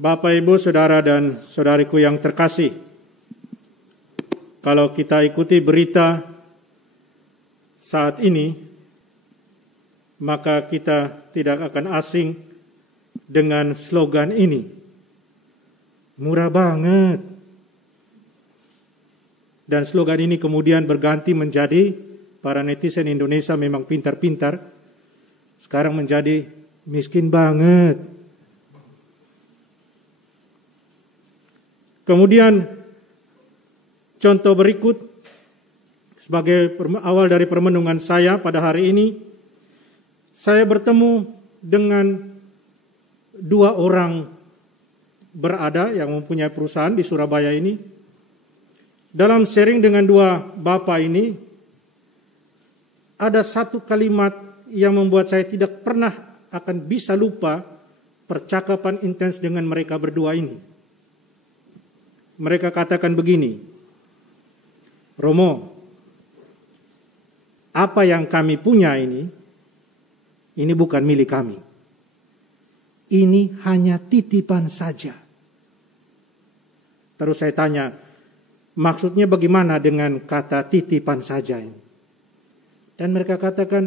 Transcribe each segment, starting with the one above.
Bapak, Ibu, Saudara dan Saudariku yang terkasih, kalau kita ikuti berita saat ini, maka kita tidak akan asing dengan slogan ini. Murah banget. Dan slogan ini kemudian berganti menjadi para netizen Indonesia memang pintar-pintar, sekarang menjadi miskin banget. Kemudian contoh berikut sebagai awal dari permenungan saya pada hari ini, saya bertemu dengan dua orang berada yang mempunyai perusahaan di Surabaya ini. Dalam sharing dengan dua bapak ini, ada satu kalimat yang membuat saya tidak pernah akan bisa lupa percakapan intens dengan mereka berdua ini. Mereka katakan begini, Romo, apa yang kami punya ini bukan milik kami. Ini hanya titipan saja. Terus saya tanya, maksudnya bagaimana dengan kata titipan saja ini? Dan mereka katakan,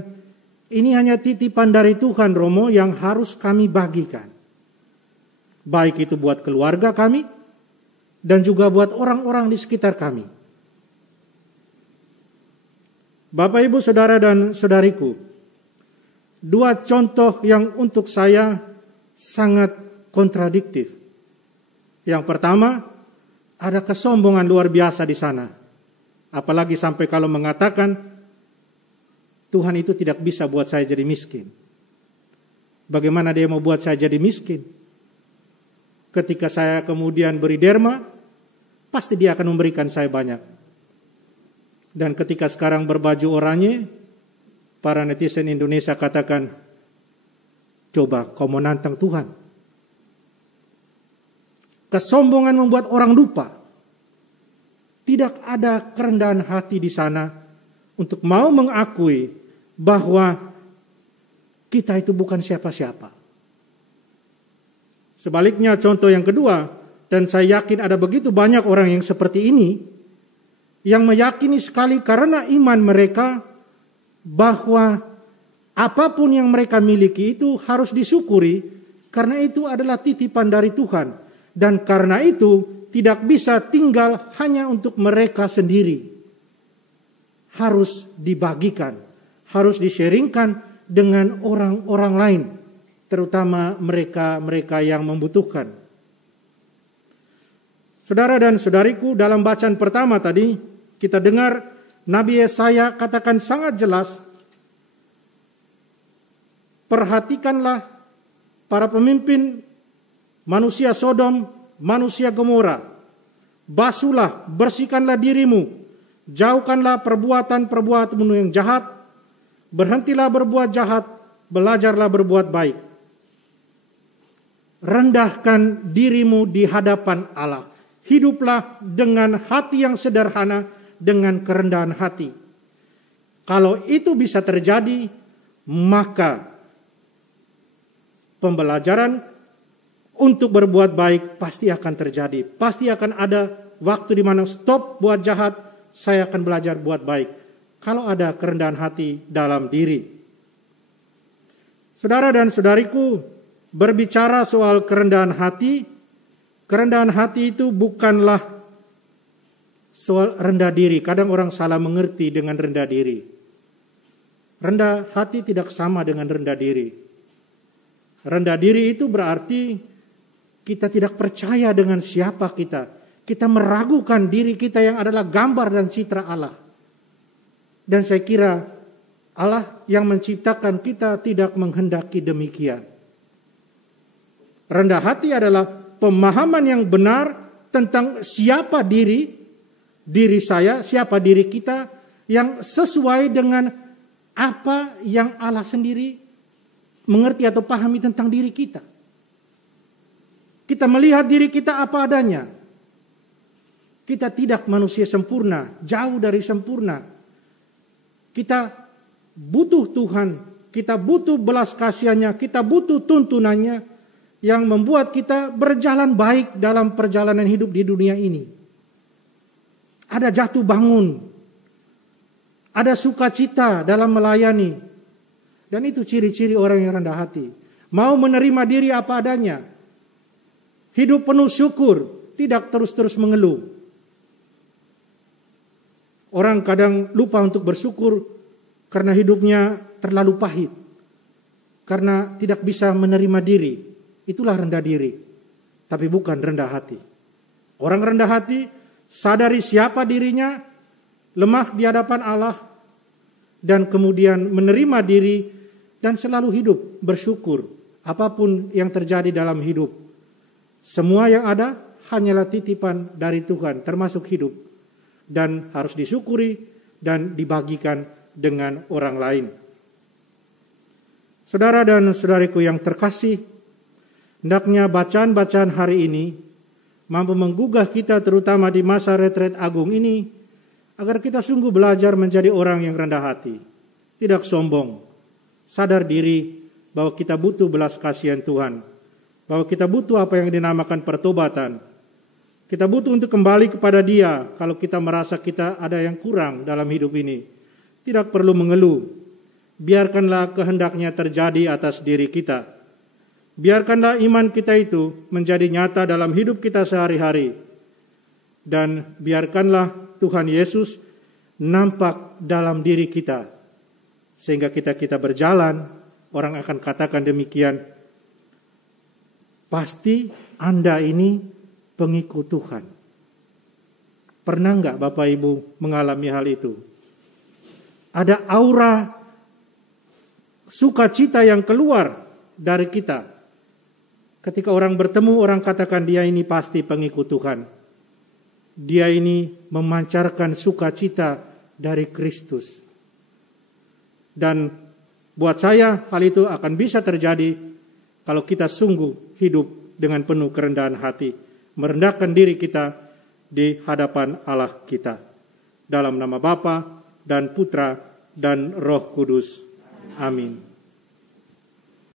ini hanya titipan dari Tuhan, Romo, yang harus kami bagikan. Baik itu buat keluarga kami, dan juga buat orang-orang di sekitar kami. Bapak, Ibu, Saudara dan Saudariku, dua contoh yang untuk saya sangat kontradiktif. Yang pertama, ada kesombongan luar biasa di sana. Apalagi sampai kalau mengatakan, Tuhan itu tidak bisa buat saya jadi miskin. Bagaimana dia mau buat saya jadi miskin? Ketika saya kemudian beri derma, pasti dia akan memberikan saya banyak. Dan ketika sekarang berbaju oranye, para netizen Indonesia katakan, coba kau mau nantang Tuhan. Kesombongan membuat orang lupa. Tidak ada kerendahan hati di sana untuk mau mengakui bahwa kita itu bukan siapa-siapa. Sebaliknya contoh yang kedua, dan saya yakin ada begitu banyak orang yang seperti ini, yang meyakini sekali karena iman mereka bahwa apapun yang mereka miliki itu harus disyukuri, karena itu adalah titipan dari Tuhan. Dan karena itu tidak bisa tinggal hanya untuk mereka sendiri. Harus dibagikan, harus di-sharingkan dengan orang-orang lain, terutama mereka-mereka yang membutuhkan. Saudara dan saudariku, dalam bacaan pertama tadi kita dengar Nabi Yesaya katakan sangat jelas, perhatikanlah para pemimpin manusia Sodom, manusia Gomora, basuhlah, bersihkanlah dirimu, jauhkanlah perbuatan-perbuatanmu yang jahat, berhentilah berbuat jahat, belajarlah berbuat baik. Rendahkan dirimu di hadapan Allah. Hiduplah dengan hati yang sederhana, dengan kerendahan hati. Kalau itu bisa terjadi, maka pembelajaran untuk berbuat baik pasti akan terjadi. Pasti akan ada waktu di mana stop buat jahat, saya akan belajar buat baik. Kalau ada kerendahan hati dalam diri. Saudara dan saudariku, berbicara soal kerendahan hati itu bukanlah soal rendah diri. Kadang orang salah mengerti dengan rendah diri. Rendah hati tidak sama dengan rendah diri. Rendah diri itu berarti kita tidak percaya dengan siapa kita. Kita meragukan diri kita yang adalah gambar dan citra Allah. Dan saya kira Allah yang menciptakan kita tidak menghendaki demikian. Rendah hati adalah pemahaman yang benar tentang siapa diri saya, siapa diri kita, yang sesuai dengan apa yang Allah sendiri mengerti atau pahami tentang diri kita. Kita melihat diri kita apa adanya. Kita tidak manusia sempurna, jauh dari sempurna. Kita butuh Tuhan, kita butuh belas kasihannya, kita butuh tuntunannya. yang membuat kita berjalan baik dalam perjalanan hidup di dunia ini. Ada jatuh bangun, ada sukacita dalam melayani, dan itu ciri-ciri orang yang rendah hati. Mau menerima diri apa adanya, hidup penuh syukur, tidak terus-terus mengeluh. Orang kadang lupa untuk bersyukur karena hidupnya terlalu pahit, karena tidak bisa menerima diri. Itulah rendah diri, tapi bukan rendah hati. Orang rendah hati sadari siapa dirinya, lemah di hadapan Allah, dan kemudian menerima diri dan selalu hidup bersyukur apapun yang terjadi dalam hidup. Semua yang ada hanyalah titipan dari Tuhan, termasuk hidup, dan harus disyukuri dan dibagikan dengan orang lain. Saudara dan saudariku yang terkasih, hendaknya bacaan-bacaan hari ini mampu menggugah kita terutama di masa retret agung ini, agar kita sungguh belajar menjadi orang yang rendah hati, tidak sombong, sadar diri bahwa kita butuh belas kasihan Tuhan, bahwa kita butuh apa yang dinamakan pertobatan. Kita butuh untuk kembali kepada Dia kalau kita merasa kita ada yang kurang dalam hidup ini. Tidak perlu mengeluh. Biarkanlah kehendaknya terjadi atas diri kita. Biarkanlah iman kita itu menjadi nyata dalam hidup kita sehari-hari. Dan biarkanlah Tuhan Yesus nampak dalam diri kita. Sehingga kita berjalan, orang akan katakan demikian, pasti Anda ini pengikut Tuhan. Pernah enggak Bapak Ibu mengalami hal itu? Ada aura sukacita yang keluar dari kita. Ketika orang bertemu, orang katakan dia ini pasti pengikut Tuhan. Dia ini memancarkan sukacita dari Kristus. Dan buat saya hal itu akan bisa terjadi kalau kita sungguh hidup dengan penuh kerendahan hati, merendahkan diri kita di hadapan Allah kita. Dalam nama Bapa dan Putra dan Roh Kudus. Amin.